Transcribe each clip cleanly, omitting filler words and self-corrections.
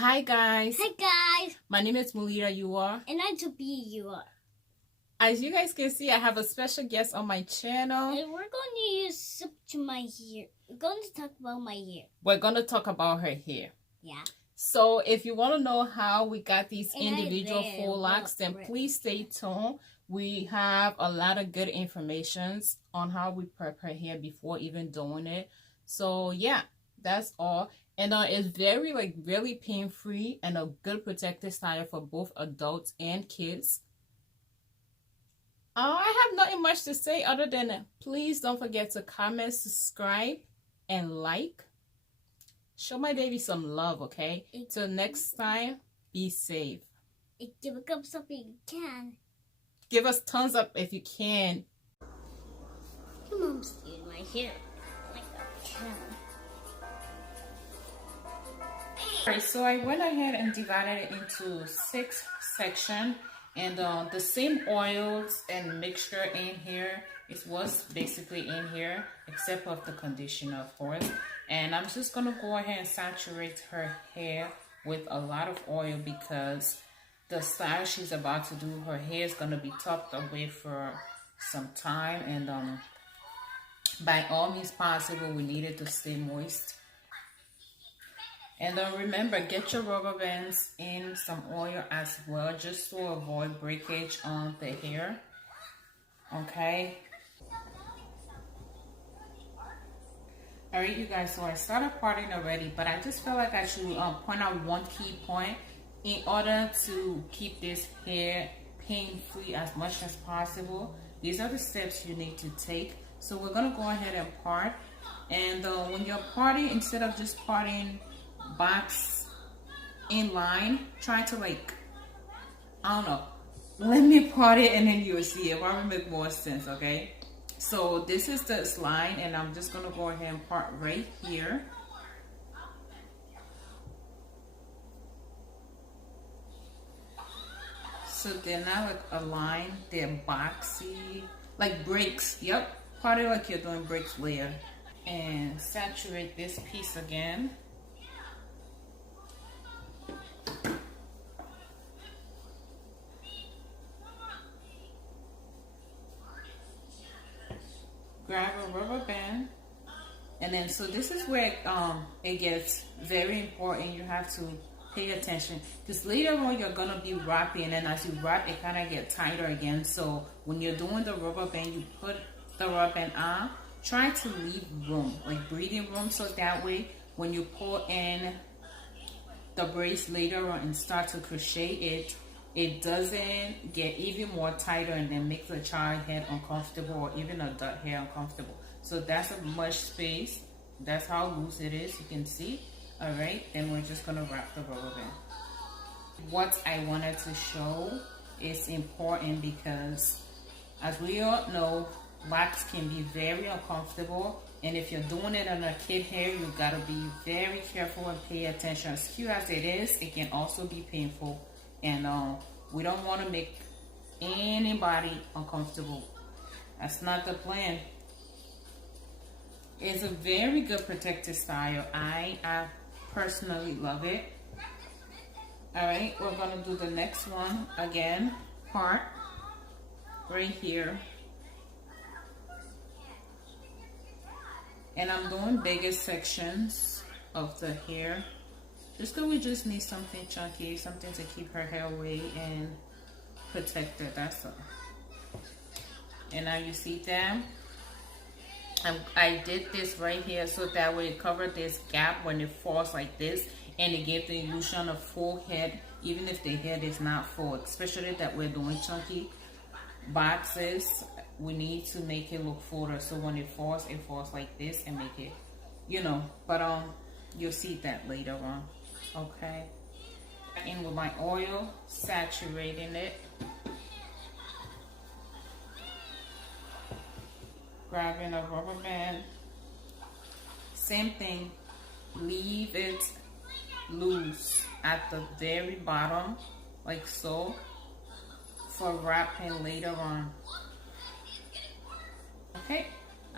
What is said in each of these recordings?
Hi guys. Hi guys. My name is Mulira. You are? And I'm to be you are. As you guys can see, I have a special guest on my channel. And we're going to use soup to my hair. We're going to talk about my hair. We're going to talk about her hair. Yeah. So if you want to know how we got these individual faux locks, then please stay tuned. We have a lot of good information on how we prep her hair before even doing it. So yeah, that's all. And it's very really pain free and a good protective style for both adults and kids. I have nothing much to say other than please don't forget to comment, subscribe, and like. Show my baby some love, okay? Till next time, be safe. Give a thumbs up if you can. Give us thumbs up if you can. Your mom's doing my hair. Like a can. Alright, so I went ahead and divided it into 6 sections. And the same oils and mixture in here is what's basically in here, except of the conditioner, of course. And I'm just going to go ahead and saturate her hair with a lot of oil because the style she's about to do, her hair is going to be tucked away for some time. And by all means possible, we need it to stay moist. And remember, get your rubber bands in some oil as well, just to avoid breakage on the hair. Okay. Alright, you guys, so I started parting already, but I just feel like I should point out one key point in order to keep this hair pain-free as much as possible. These are the steps you need to take. So we're going to go ahead and part. And when you're parting, instead of just parting box in line, try to I don't know, let me part it and then you'll see it. Probably make more sense. Okay, so this is the line and I'm just gonna go ahead and part right here. So they're not like a line, they're boxy, like breaks. Yep, part it like you're doing breaks layer. And saturate this piece again. Grab a rubber band, and then so this is where it gets very important. You have to pay attention because later on you're gonna be wrapping, and as you wrap it kind of get tighter again. So when you're doing the rubber band, you put the rubber band on, try to leave room, like breathing room, so that way when you pull in the braids later on and start to crochet it doesn't get even more tighter and then makes a child head uncomfortable or even adult hair uncomfortable. So that's a much space. That's how loose it is, you can see. All right, then we're just gonna wrap the rubber band. What I wanted to show is important because as we all know, locks can be very uncomfortable, and if you're doing it on a kid hair, you gotta be very careful and pay attention. As cute as it is, it can also be painful. And we don't want to make anybody uncomfortable. That's not the plan. It's a very good protective style. I personally love it. Alright, we're going to do the next one again. Part right here. And I'm doing bigger sections of the hair. Just because we just need something chunky, something to keep her hair away and protect her, that's all. And now you see that I did this right here so that way it covered this gap when it falls like this, and it gave the illusion of full head, even if the head is not full, especially that we're doing chunky boxes. We need to make it look fuller, so when it falls like this and make it, you know, but you'll see that later on. Okay, in with my oil, saturating it, grabbing a rubber band, same thing, leave it loose at the very bottom like so for wrapping later on. Okay,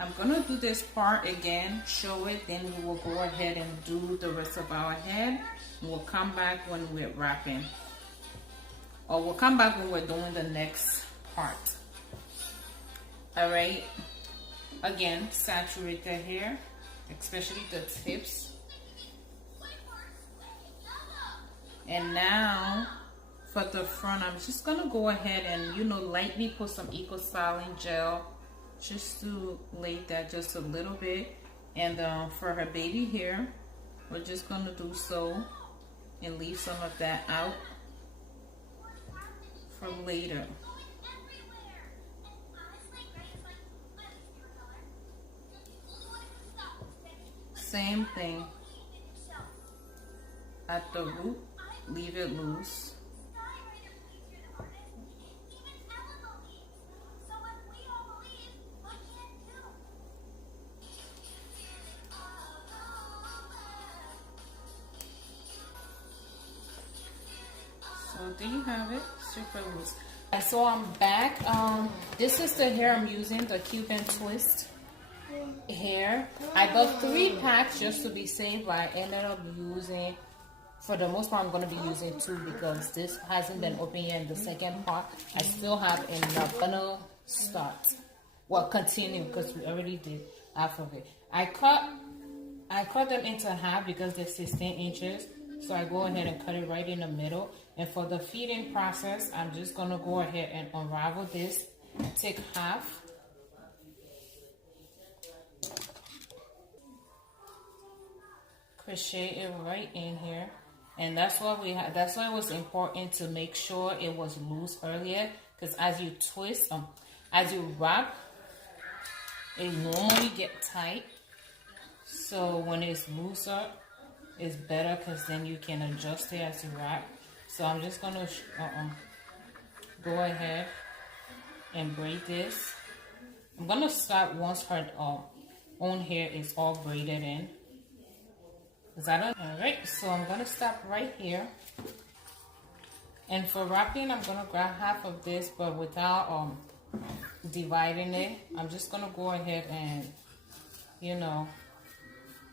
I'm gonna do this part again, show it, then we will go ahead and do the rest of our head. We'll come back when we're wrapping, or we'll come back when we're doing the next part. All right, again, saturate the hair, especially the tips. And now for the front, I'm just gonna go ahead and, you know, lightly put some eco styling gel just to lay that just a little bit. And for her baby hair, we're just gonna do so and leave some of that out for later. Same thing at the root, leave it loose. So there you have it, super loose. So I'm back. This is the hair I'm using, the Cuban twist hair. I bought 3 packs just to be safe, but I ended up using, for the most part, I'm going to be using 2 because this hasn't been open yet in the second part. I still have enough. I'm going to start. Well, continue because we already did half of it. I cut them into half because they're 16 inches. So I go ahead and cut it right in the middle. And for the feeding process, I'm just going to go ahead and unravel this. Take half. Crochet it right in here. And that's what we had. That's why it was important to make sure it was loose earlier. Because as you twist, as you wrap, it normally get tight. So when it's looser, it's better because then you can adjust it as you wrap. So I'm just gonna go ahead and braid this. I'm gonna start once her own hair is all braided in. Is that it? All right, so I'm gonna stop right here. And for wrapping, I'm gonna grab half of this, but without dividing it. I'm just gonna go ahead and, you know,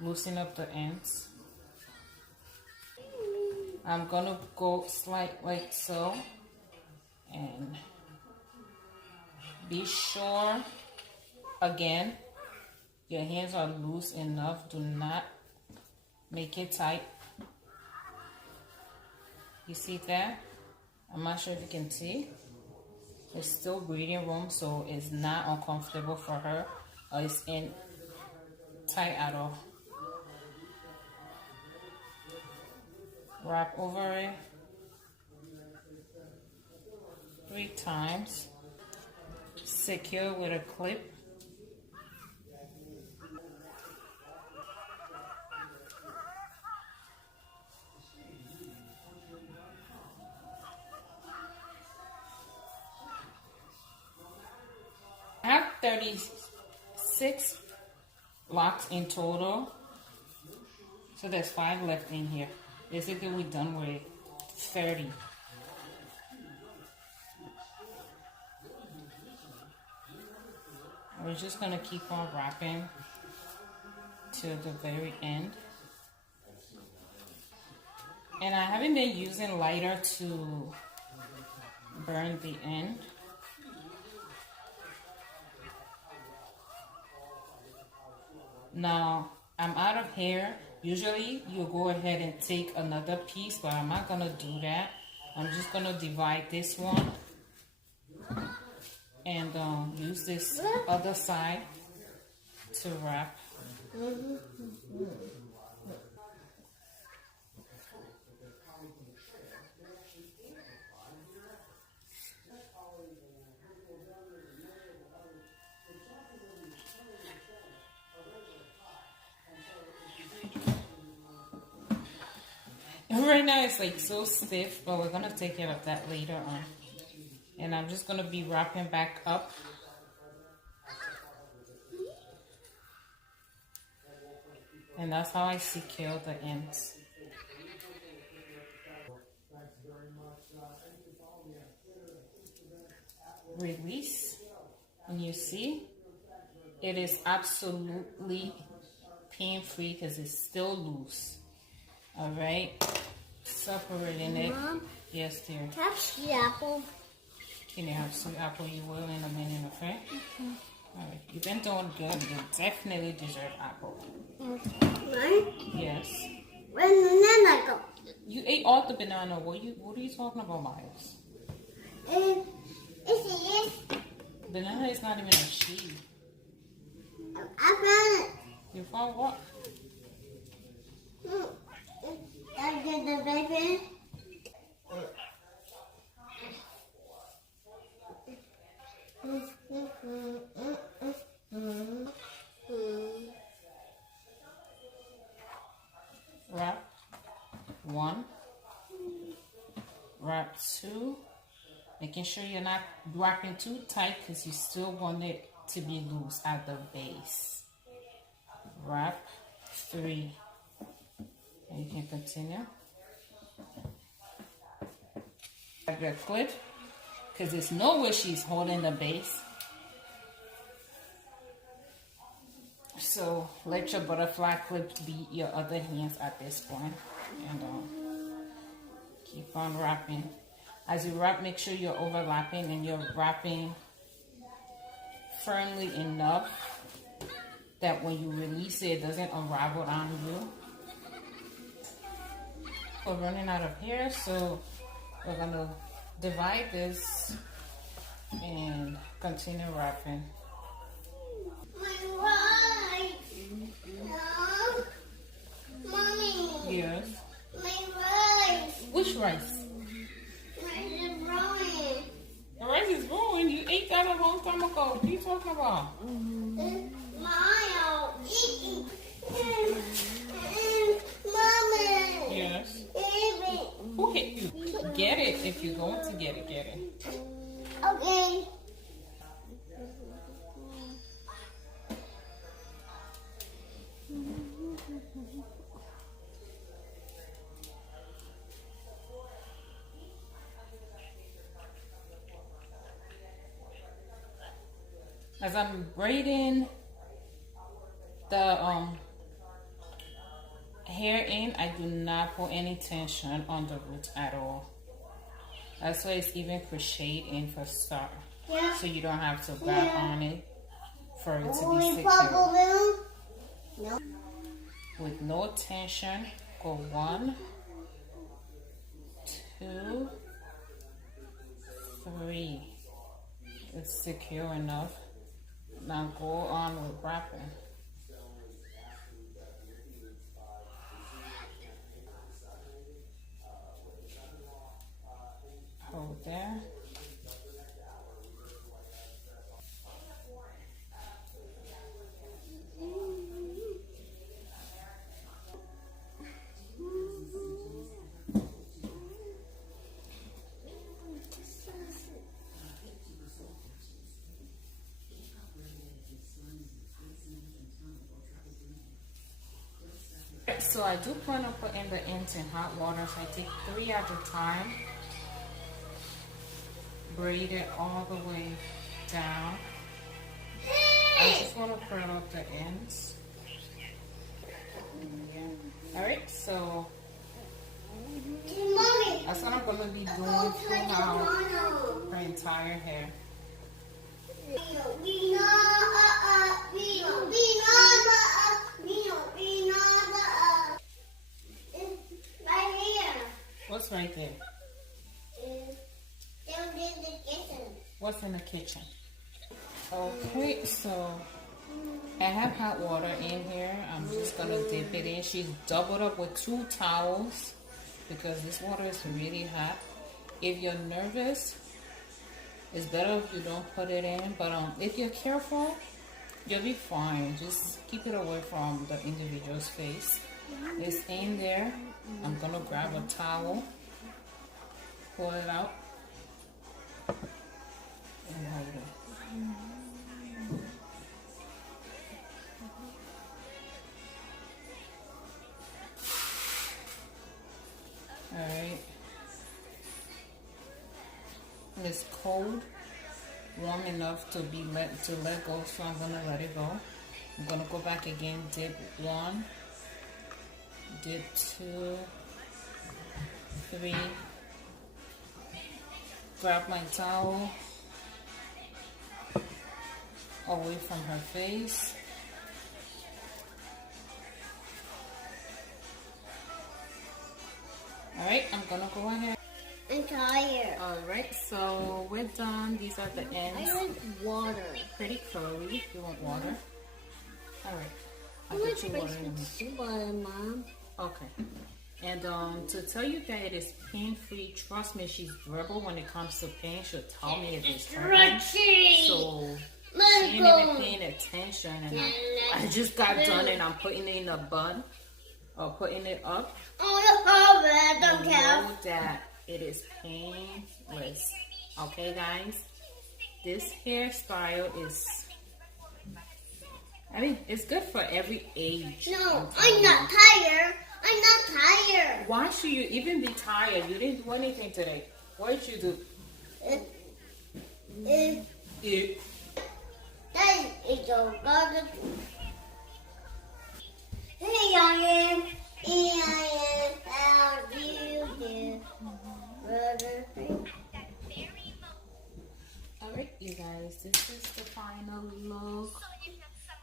loosen up the ends. I'm gonna go slight like so, and be sure, again, your hands are loose enough. Do not make it tight. You see that? I'm not sure if you can see. It's still breathing room, so it's not uncomfortable for her, or it's in tight at all. Wrap over it 3 times. Secure with a clip. I have 36 locks in total, so there's 5 left in here. Basically, we're done with 30. We're just gonna keep on wrapping till the very end. And I haven't been using lighter to burn the end. Now, I'm out of hair. Usually, you go ahead and take another piece, but I'm not gonna do that. I'm just gonna divide this one and use this other side to wrap. Right now it's like so stiff, but we're gonna take care of that later on. And I'm just gonna be wrapping back up. And that's how I secure the ends. Release, and you see It is absolutely pain-free because it's still loose. All right, separating it. Mom? Yes, dear. Can I have sweet apple? Can you have sweet apple? You will in a minute, okay? All right, you've been doing good. You definitely deserve apple. Right? Yes. Where's the banana go? You ate all the banana. What are you talking about, Miles? Banana is not even a sheep. I found it. You found what? I get the baby. Wrap 1. Wrap 2. Making sure you're not wrapping too tight because you still want it to be loose at the base. Wrap 3. And you can continue. Like your clip, because there's no way she's holding the base. So let your butterfly clip be your other hands at this point, and keep on wrapping. As you wrap, make sure you're overlapping and you're wrapping firmly enough that when you release it, it doesn't unravel on you. We're running out of hair, so we're gonna divide this and continue wrapping. My rice. No. Mommy. Yes. My rice. Which rice? Rice is growing. The rice is ruined. You ate that a long time ago. What are you talking about? Mayo. Mommy. Yes. Baby. Who hit you? Get it if you're going to get it. Get it. Okay. As I'm braiding the hair in, I do not put any tension on the roots at all. That's why it's even crocheted in for start. Yeah. So you don't have to grab on it for it to be Only secure. purple blue? No. With no tension, go 1, 2, 3. It's secure enough. Now go on with wrapping. Hold there. So I do plan on putting the ends in hot water, so I take 3 at a time, braid it all the way down. I just want to curl up the ends. Alright, so that's what I'm going to be doing throughout her entire hair. What's right there? What's in the kitchen? Okay, so I have hot water in here. I'm just gonna dip it in. She's doubled up with 2 towels because this water is really hot. If you're nervous, it's better if you don't put it in, but if you're careful, you'll be fine. Just keep it away from the individual's face. It's in there. I'm gonna grab a towel, pull it out, and hold it. Alright. It's cold, warm enough to let go, so I'm gonna let it go. I'm gonna go back again, dip 1, dip 2, 3, grab my towel away from her face. Alright, I'm gonna go ahead. I'm tired. Alright, so we're done. These are the ends. I want water. Pretty curly. You want water? Alright. I want some water, Mom. Okay. And to tell you that it is pain-free, trust me, she's verbal when it comes to pain. She'll tell me if it's hurting. So she ain't even paying attention. And I just got done and I'm putting it in a bun or putting it up. I don't care. Know that it is painless. Okay, guys? This hairstyle is, I mean, it's good for every age. No, I'm not tired. I'm not tired. Why should you even be tired? You didn't do anything today. What did you do? Eat. That is a lot of... Hey, Ian. Ian, how do you do? Brother. Alright, you guys, this is the final look.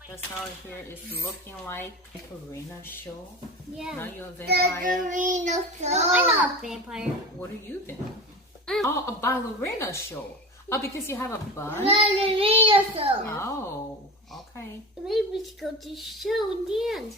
That's how here is looking like. Karina show. Yeah. Now you're a vampire. No, I'm not a vampire. What are you then? Oh, a ballerina show. Oh, because you have a bun? Ballerina show. Oh, okay. Maybe we should go to show and dance.